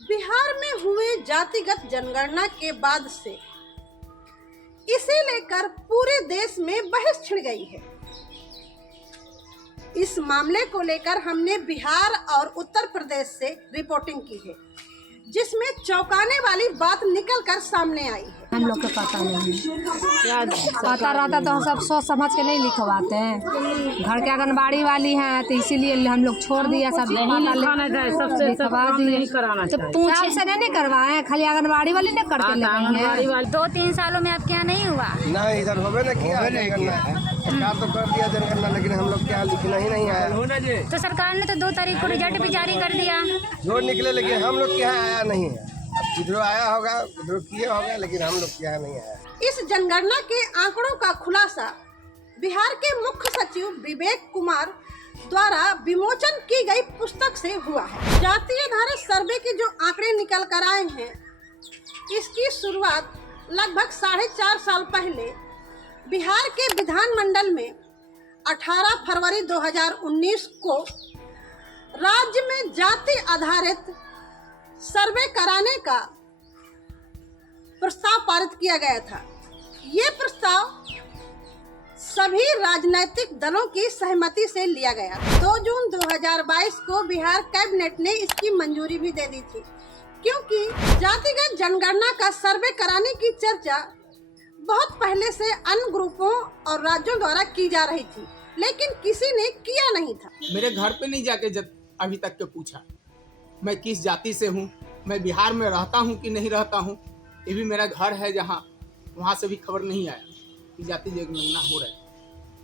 बिहार में हुए जातिगत जनगणना के बाद से इसे लेकर पूरे देश में बहस छिड़ गई है। इस मामले को लेकर हमने बिहार और उत्तर प्रदेश से रिपोर्टिंग की है, जिसमें चौंकाने वाली बात निकलकर सामने आई है। हम लोग को पता नहीं, पता रहता तो हम सब सोच समझ के नहीं लिखवाते हैं। घर के आंगनबाड़ी वाली हैं तो इसीलिए हम लोग छोड़ दिया, सब लिखवा दिए। तो पूछ से नहीं करवाए, खाली आंगनबाड़ी वाली ने करके ले 2-3 सालों में आपके यहाँ नहीं हुआ? नहीं, इधर होवे ना किया सरकार तो कर दिया जनगणना, लेकिन हम लोग क्या लिखना ही नहीं आया। तो सरकार ने तो 2 तारीख को रिजल्ट भी जारी कर दिया, जो निकले, लेकिन हम लोग के यहाँ आया नहीं है। किधरों आया होगा, किधरों किए होगा, लेकिन हम लोग के यहाँ नहीं आया। इस जनगणना के आंकड़ों का खुलासा बिहार के मुख्य सचिव विवेक कुमार द्वारा विमोचन की गई पुस्तक से हुआ है। जातीय आधारित सर्वे के जो आंकड़े निकल कर आए हैं, इसकी शुरुआत लगभग 4.5 साल पहले बिहार के विधानमंडल में 18 फरवरी 2019 को राज्य में जाति आधारित सर्वे कराने का प्रस्ताव पारित किया गया था। ये प्रस्ताव सभी राजनीतिक दलों की सहमति से लिया गया। 2 जून 2022 को बिहार कैबिनेट ने इसकी मंजूरी भी दे दी थी, क्योंकि जातिगत जनगणना का सर्वे कराने की चर्चा बहुत पहले से अन्य ग्रुपों और राज्यों द्वारा की जा रही थी, लेकिन किसी ने किया नहीं था। मेरे घर पे नहीं जाके अभी तक के पूछा मैं किस जाति से हूँ, मैं बिहार में रहता हूँ कि नहीं रहता हूँ। ये भी मेरा घर है जहाँ, वहाँ से भी खबर नहीं आया कि जाति जनगणना हो रहा है।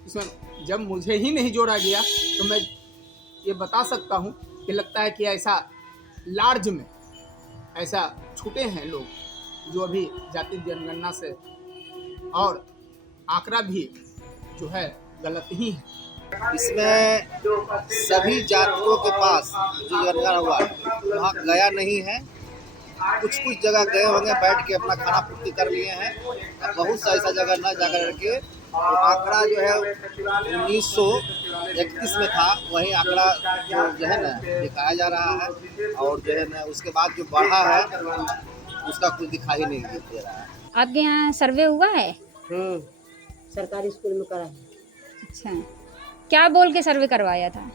इसमें जब मुझे ही नहीं जोड़ा गया तो मैं ये बता सकता हूँ कि लगता है कि ऐसा लार्ज में ऐसा छूटे हैं लोग जो अभी जाति जनगणना से, और आंकड़ा भी जो है गलत ही है। इसमें सभी जातियों के पास जो जनगणना हुआ वहाँ गया नहीं है। कुछ जगह गए होंगे, बैठ के अपना खाना पूर्ति कर लिए हैं। बहुत सा ऐसा जगह न जा कर के आंकड़ा जो है 1931 में था, वही आंकड़ा जो है ना दिखाया जा रहा है, और जो है ना उसके बाद जो बढ़ा है उसका कुछ दिखाई नहीं दे रहा है। आपके यहाँ सर्वे हुआ है? सरकारी स्कूल में करा है। अच्छा, क्या बोल के सर्वे करवाया था?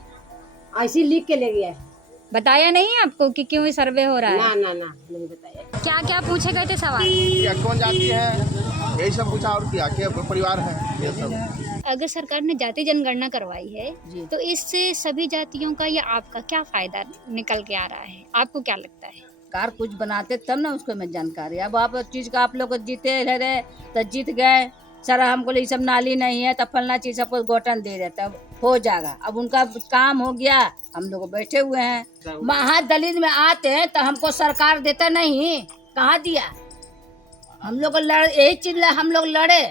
ऐसी लिख के ले गया है। बताया नहीं आपको कि क्यों ये सर्वे हो रहा है? ना नहीं बताया। क्या क्या पूछे गए थे सवाल? क्या कौन जाति है, यही सब पूछा, और क्या क्या परिवार है, ये सब। अगर सरकार ने जाति जनगणना करवाई है तो इससे सभी जातियों का या आपका क्या फायदा निकल के आ रहा है? आपको क्या लगता है? कार कुछ बनाते तब ना उसको मैं जानकारी। अब आप चीज का आप लोग जीते रहे तो जीत गए, सर हमको ये सब नाली नहीं है तो फलना चीज सबको गोटन दे देता, हो जाएगा। अब उनका काम हो गया, हम लोग बैठे हुए हैं। महादलित में आते हैं तो हमको सरकार देता नहीं, कहाँ दिया? हम लोग यही चीज हम लोग लड़े,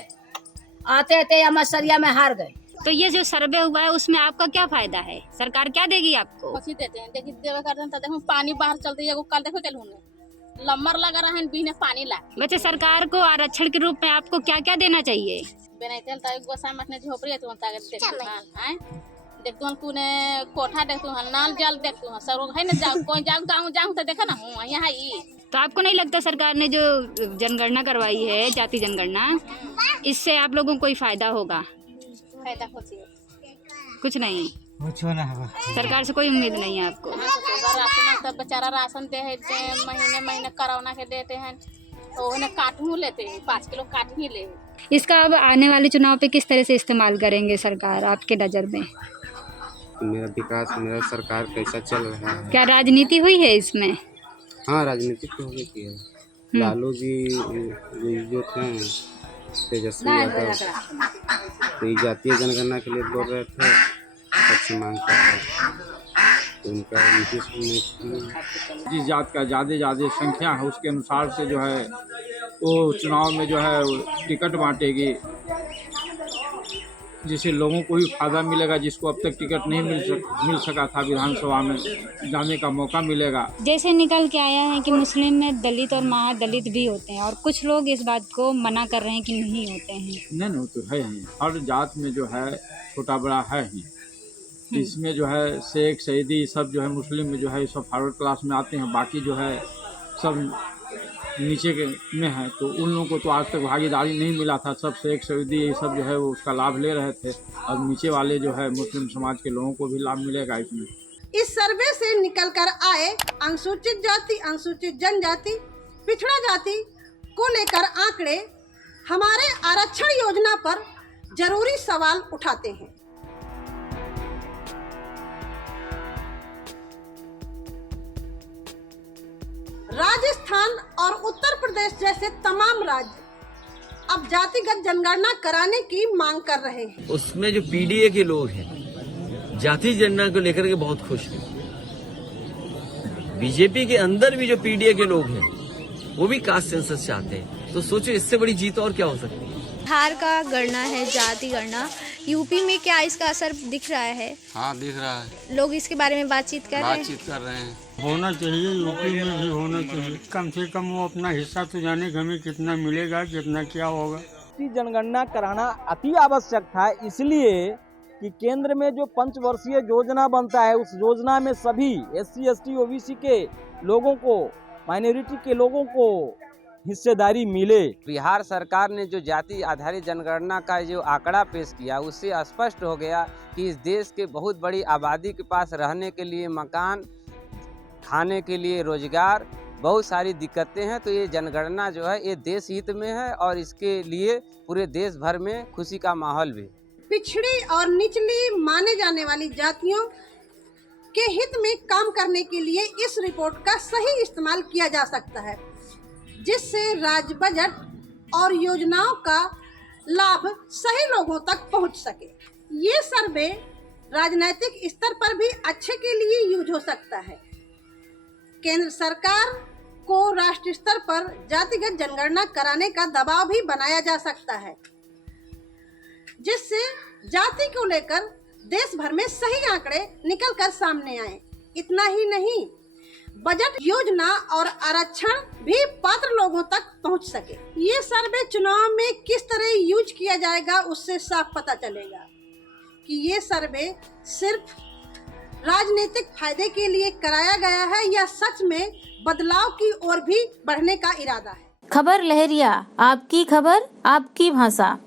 आते थे अमरसरिया में हार गए। तो ये जो सर्वे हुआ है उसमें आपका क्या फायदा है? सरकार क्या देगी आपको? कथी देते हैं? देखिए देवे करते हैं तो देखो पानी बाहर चलते है, कल देखो चल लम्बर लगा रहा है बिना पानी ला। वैसे सरकार को आरक्षण के रूप में आपको क्या क्या देना चाहिए? बेनैते त गोसा मटने झोपड़ी तो ताकत देखतो हैं, देखतो हन कोने कोठा देखतो हन, नाल जल देखतो हन, सब है ना जाऊ कोई जाऊ तो देखा ना हूं यहाँ ही। तो आपको नहीं लगता सरकार ने जो जनगणना करवाई है, जाति जनगणना, इससे आप लोगों को कोई फायदा होगा? फायदा होती है कुछ नहीं, सरकार से कोई उम्मीद नहीं है आपको? राशन तब बेचारा राशन दे है, महीने करौना के देते हैं तो उन्हें काटू लेते हैं, 5 किलो काट ही ले। इसका अब आने वाले चुनाव पे किस तरह से इस्तेमाल करेंगे सरकार आपके नज़र में? मेरा विकास, मेरा सरकार कैसा चल रहा है? क्या राजनीति हुई है इसमें? हाँ, राजनीति तो होगी की है। लालू जी जो थे, तेजस्वी यादव, तो ये जातीय जनगणना के लिए बोल रहे थे, सबसे मांग कर रहे तो उनका जिस जात का ज़्यादा संख्या है उसके अनुसार से जो है वो चुनाव में जो है टिकट बांटेगी, जिससे लोगों को भी फायदा मिलेगा। जिसको अब तक टिकट नहीं मिल सका था, विधानसभा में जाने का मौका मिलेगा। जैसे निकल के आया है कि मुस्लिम में दलित और महादलित भी होते हैं, और कुछ लोग इस बात को मना कर रहे हैं कि नहीं होते हैं। नहीं तो है ही, हर जात में जो है छोटा बड़ा है ही। इसमें जो है शेख सईदी सब जो है मुस्लिम में जो है सब फॉरवर्ड क्लास में आते हैं, बाकी जो है सब नीचे के में है, तो उन लोगों को तो आज तक भागीदारी नहीं मिला था। सब शेख सऊदी ये सब जो है वो उसका लाभ ले रहे थे। अब नीचे वाले जो है मुस्लिम समाज के लोगों को भी लाभ मिलेगा इसमें। इस सर्वे से निकल कर आए अनुसूचित जाति, अनुसूचित जनजाति, पिछड़ा जाति को लेकर आंकड़े हमारे आरक्षण योजना पर जरूरी सवाल उठाते हैं। राजस्थान और उत्तर प्रदेश जैसे तमाम राज्य अब जातिगत जनगणना कराने की मांग कर रहे हैं। उसमें जो पीडीए के लोग हैं जाति जनगणना को लेकर के बहुत खुश हैं। बीजेपी के अंदर भी जो पीडीए के लोग हैं वो भी कास्ट सेंसस चाहते हैं। तो सोचो इससे बड़ी जीत और क्या हो सकती है। बिहार का गणना है, जाति गणना, यूपी में क्या इसका असर दिख रहा है? हाँ दिख रहा है। लोग इसके बारे में बातचीत कर रहे हैं। होना चाहिए, यूपी में भी होना चाहिए। कम से कम वो अपना हिस्सा तो जाने कि हमें कितना मिलेगा, कितना क्या होगा। जनगणना कराना अति आवश्यक था, इसलिए कि केंद्र में जो पंचवर्षीय योजना बनता है उस योजना में सभी SC ST OBC के लोगों को, माइनॉरिटी के लोगों को हिस्सेदारी मिले। बिहार सरकार ने जो जाति आधारित जनगणना का जो आंकड़ा पेश किया उससे स्पष्ट हो गया कि इस देश के बहुत बड़ी आबादी के पास रहने के लिए मकान, खाने के लिए रोजगार, बहुत सारी दिक्कतें हैं। तो ये जनगणना जो है ये देश हित में है और इसके लिए पूरे देश भर में खुशी का माहौल भी। पिछड़ी और निचली माने जाने वाली जातियों के हित में काम करने के लिए इस रिपोर्ट का सही इस्तेमाल किया जा सकता है, जिससे राज्य बजट और योजनाओं का लाभ सही लोगों तक पहुंच सके। ये सर्वे राजनीतिक स्तर पर भी अच्छे के लिए यूज हो सकता है। केंद्र सरकार को राष्ट्रीय स्तर पर जातिगत जनगणना कराने का दबाव भी बनाया जा सकता है, जिससे जाति को लेकर देश भर में सही आंकड़े निकल कर सामने आए। इतना ही नहीं, बजट योजना और आरक्षण भी पात्र लोगों तक पहुंच सके। ये सर्वे चुनाव में किस तरह यूज किया जाएगा उससे साफ पता चलेगा कि ये सर्वे सिर्फ राजनीतिक फायदे के लिए कराया गया है या सच में बदलाव की ओर भी बढ़ने का इरादा है। खबर लहरिया, आपकी खबर आपकी भाषा।